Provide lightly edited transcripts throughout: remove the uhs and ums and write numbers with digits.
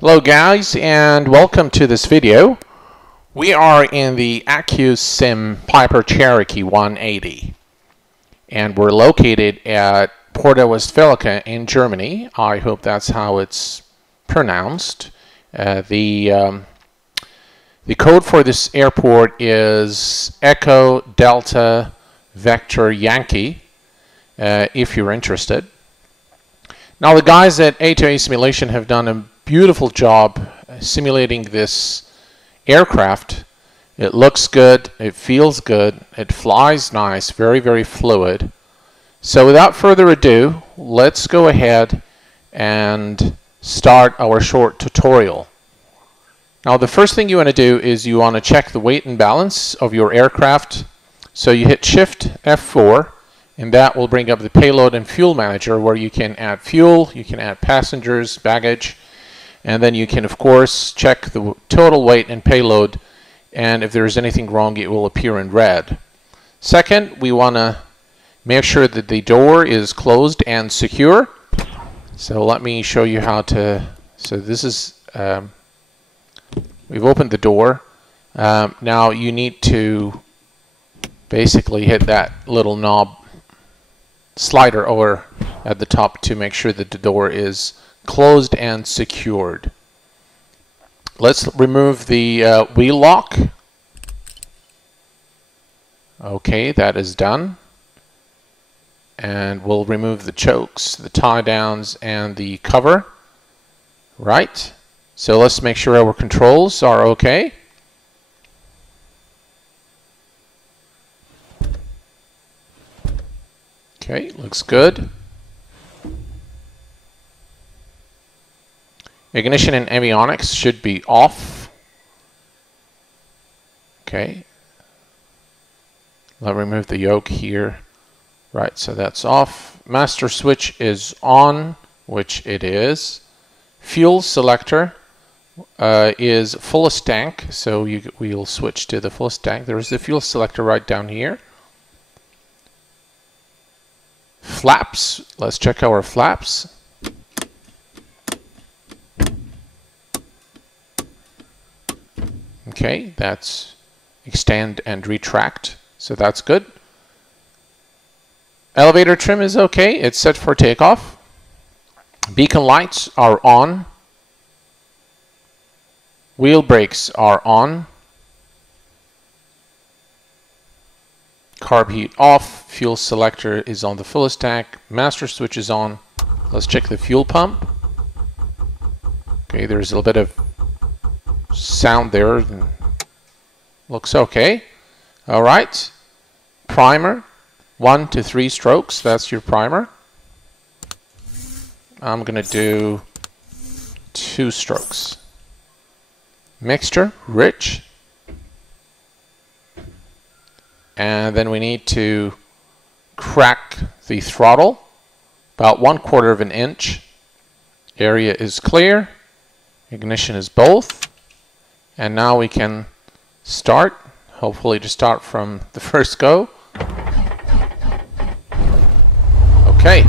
Hello guys, and welcome to this video. We are in the Accu-Sim Piper Cherokee 180 and we're located at Porta Westfalica in Germany. I hope that's how it's pronounced. The code for this airport is Echo Delta Vector Yankee, if you're interested. Now the guys at A2A Simulation have done a beautiful job simulating this aircraft. It looks good, it feels good, it flies nice, very, very fluid. So without further ado, let's go ahead and start our short tutorial. Now the first thing you want to do is you want to check the weight and balance of your aircraft. So you hit Shift F4 and that will bring up the payload and fuel manager where you can add fuel, you can add passengers, baggage, and then you can of course check the total weight and payload, and if there is anything wrong it will appear in red. Second, we want to make sure that the door is closed and secure. So let me show you how to, so this is, we've opened the door. Now you need to basically hit that little knob slider over at the top to make sure that the door is closed and secured. Let's remove the wheel lock. Okay, that is done. And we'll remove the chokes, the tie downs, and the cover. Right. So let's make sure our controls are okay. Okay, looks good. Ignition and avionics should be off. Okay. I'll remove the yoke here. Right, so that's off. Master switch is on, which it is. Fuel selector is fullest tank, so we'll switch to the fullest tank. There's the fuel selector right down here. Flaps, let's check our flaps. Okay, that's extend and retract, so that's good. Elevator trim is okay, it's set for takeoff. Beacon lights are on. Wheel brakes are on. Carb heat off. Fuel selector is on the fullest tank. Master switch is on. Let's check the fuel pump. Okay, there's a little bit of sound there. Looks okay. All right. Primer, 1 to 3 strokes. That's your primer. I'm going to do 2 strokes. Mixture, rich. And then we need to crack the throttle about 1/4 of an inch. Area is clear. Ignition is both. And now we can start, hopefully to start from the first go. Okay,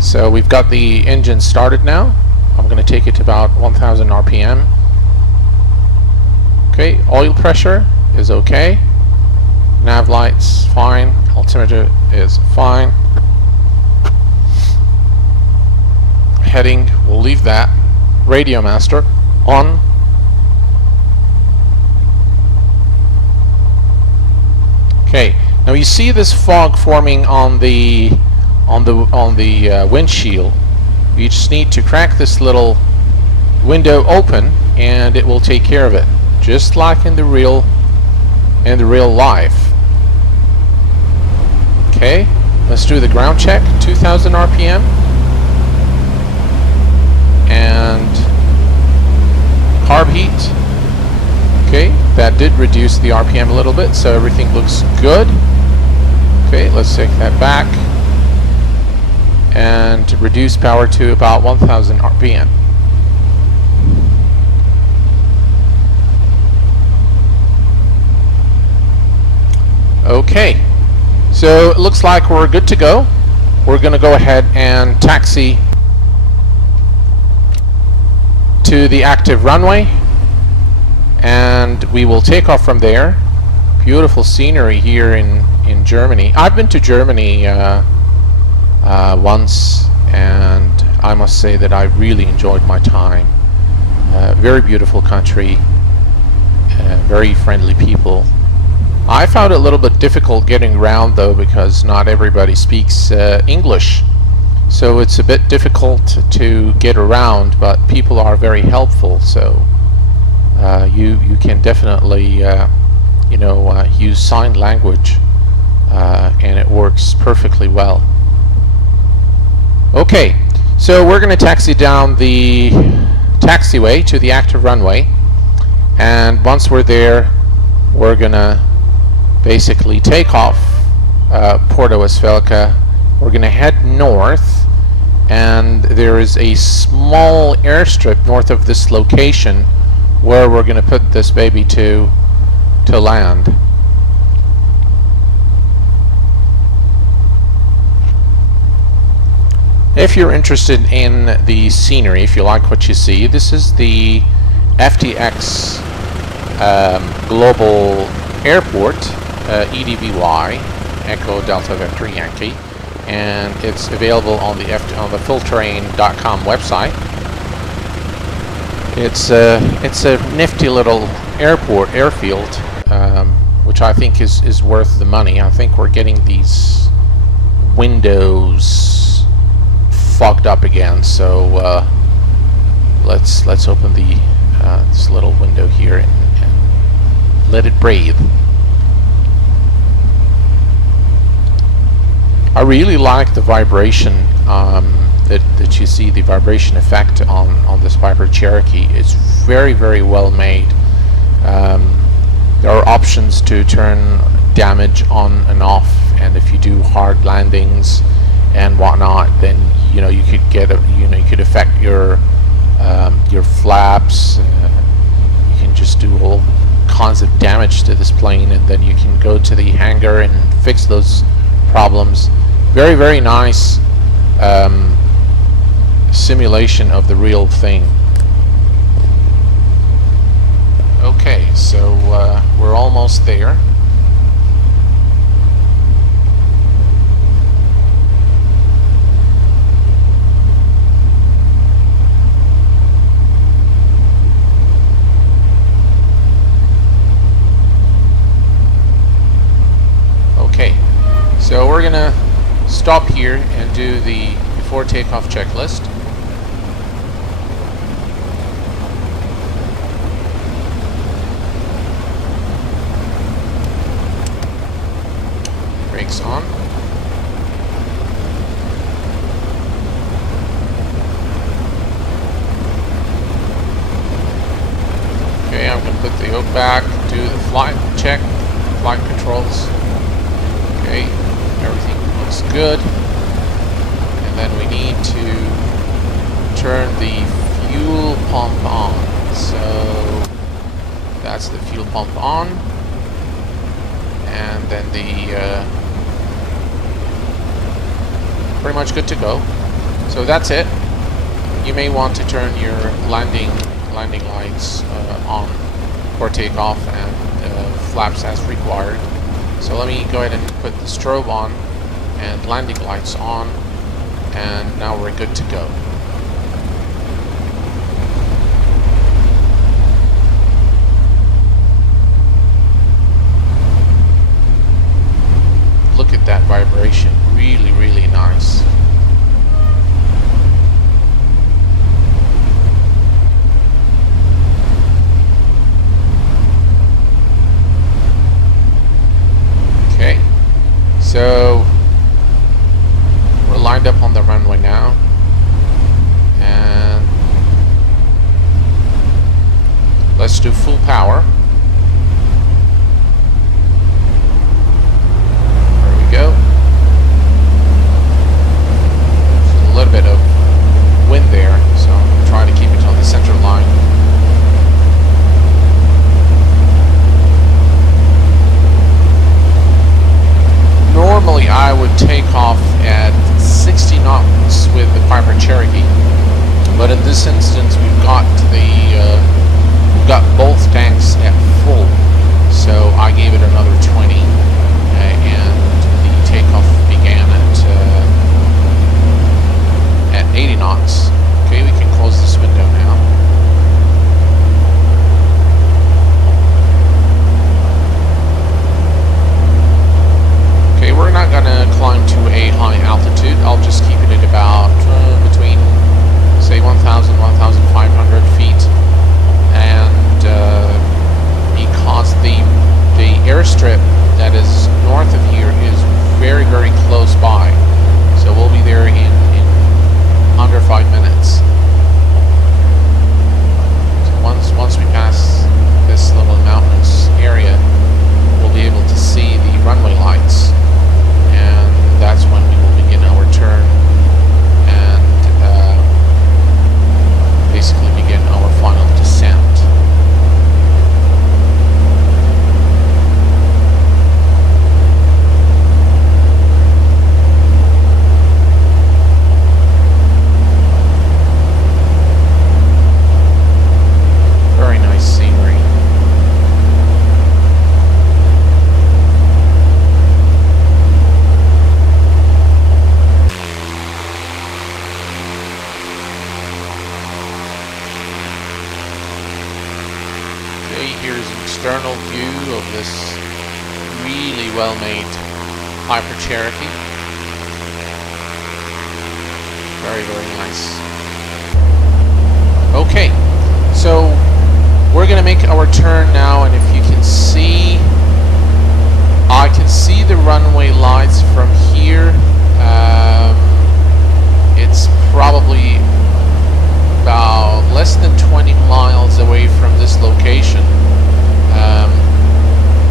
so we've got the engine started now. I'm going to take it to about 1000 RPM. Okay, oil pressure is okay. Nav lights fine. Altimeter is fine. Heading, we'll leave that. Radio master on. Okay, now you see this fog forming on the windshield. You just need to crack this little window open and it will take care of it, just like in the real life. Okay, let's do the ground check. 2000 RPM and carb heat. Okay, that did reduce the RPM a little bit, so everything looks good. Okay, let's take that back and reduce power to about 1000 RPM. Okay, so it looks like we're good to go. We're going to go ahead and taxi to the active runway, and we will take off from there. Beautiful scenery here in Germany. I've been to Germany once, and I must say that I really enjoyed my time. Very beautiful country, very friendly people. I found it a little bit difficult getting around though, because not everybody speaks English, so it's a bit difficult to get around, but people are very helpful, so you can definitely use sign language, and it works perfectly well. Okay, so we're going to taxi down the taxiway to the active runway, and once we're there, we're going to basically take off Porto Westfälka. We're going to head north, and there is a small airstrip north of this location where we're going to put this baby to land. If you're interested in the scenery, if you like what you see, this is the FTX Global Airport, EDVY, Echo Delta Vector Yankee, and it's available on the fullterrain.com website. It's a nifty little airfield, which I think is worth the money. I think we're getting these windows fogged up again, so let's open the this little window here and let it breathe. I really like the vibration that you see, the vibration effect on this Piper Cherokee. It's very, very well made. There are options to turn damage on and off, and if you do hard landings and whatnot, then you could get you could affect your flaps. You can just do all kinds of damage to this plane, and then you can go to the hangar and fix those problems. Very, very nice simulation of the real thing. Okay, so we're almost there. Okay, so we're gonna stop here and do the before takeoff checklist. Brakes on. Okay, I'm going to put the yoke back, do the flight check, flight controls. Okay, everything looks good. And then we need to turn the fuel pump on. So that's the fuel pump on. And then the pretty much good to go. So that's it. You may want to turn your landing lights on for takeoff and flaps as required. So let me go ahead and put the strobe on and landing lights on, and now we're good to go. Look at that vibration, really, really nice. Okay, so we're lined up on the runway now, and let's do full power. Go. There's a little bit of wind there, so I'm going to try to keep it on the center line. Normally I would take off at 60 knots with the Piper Cherokee, But in this instance, we've got both tanks at full, so I gave it another 20, and the takeoff began at 80 knots. Okay, we can close this window now. Okay, we're not going to climb to a high altitude. I'll just keep it at about between, say, 1,000, 1,500 feet. And because the airstrip that is north of here is very, very close by, so we'll be there in under 5 minutes. So once we pass this little mountainous area, we'll be able to see the runway lights, and that's when we will begin our turn and basically begin our final descent. Very nice scenery. Here's an external view of this really well-made Piper Cherokee. Very, very nice. Okay, so we're going to make our turn now, and if you can see, I can see the runway lights from here. It's probably about less than 20 miles away from this location.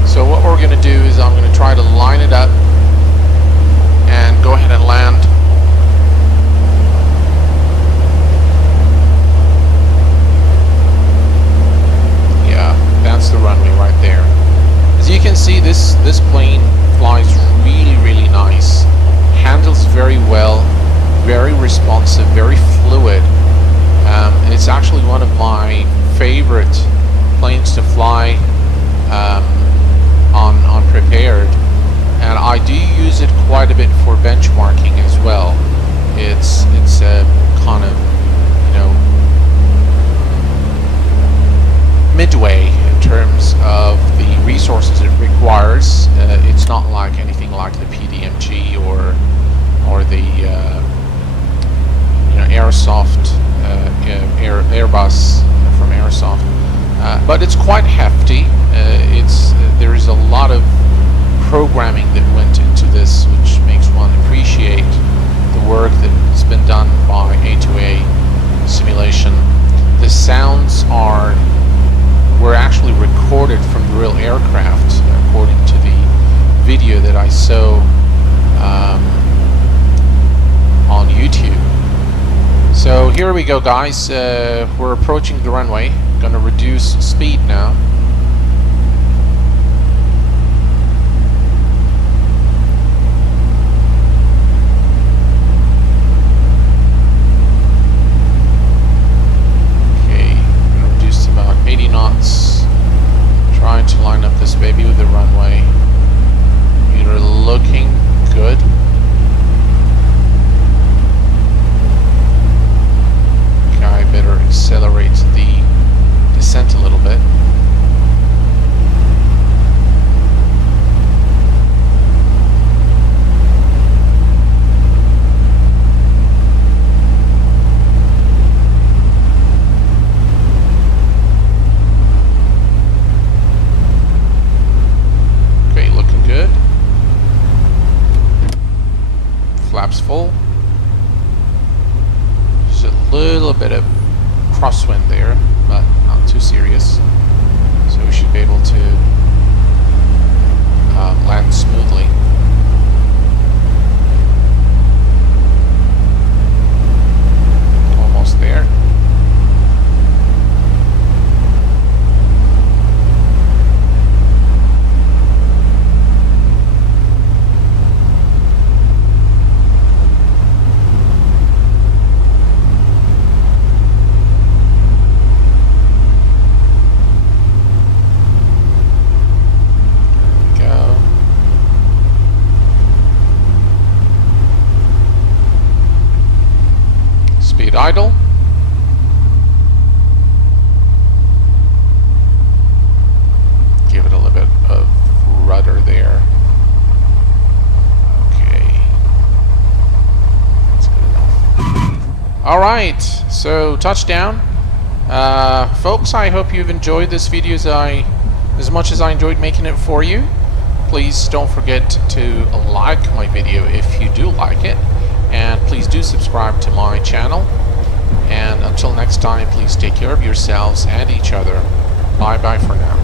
So what we're going to do is I'm going to try to line it up and go ahead and land. Yeah, that's the runway right there. As you can see, this plane flies really, really nice. Handles very well, very responsive, very fluid. And it's actually one of my favorite planes to fly on prepared, and I do use it quite a bit for benchmarking as well. It's a kind of, you know, midway in terms of the resources it requires. It's not like anything like the PDMG or the Airsoft Airbus from Airsoft, but it's quite hefty. There's a lot of programming that went into this, which makes one appreciate the work that has been done by A2A simulation. The sounds were actually recorded from the real aircraft, according to the video that I saw on YouTube. So here we go, guys. We're approaching the runway. Gonna reduce speed now. Okay, gonna reduce to about 80 knots. Trying to line up this baby with the runway. You're looking good. I better accelerate the descent a little bit. Okay, looking good. Flaps full. Just a little bit of crosswind there, but not too serious, so we should be able to land smoothly. Almost there. Complete idle. Give it a little bit of rudder there. Okay. That's good enough. Alright, so touchdown. Folks, I hope you've enjoyed this video as much as I enjoyed making it for you. Please don't forget to like my video if you do like it, and please do subscribe to my channel. And until next time, please take care of yourselves and each other. Bye bye for now.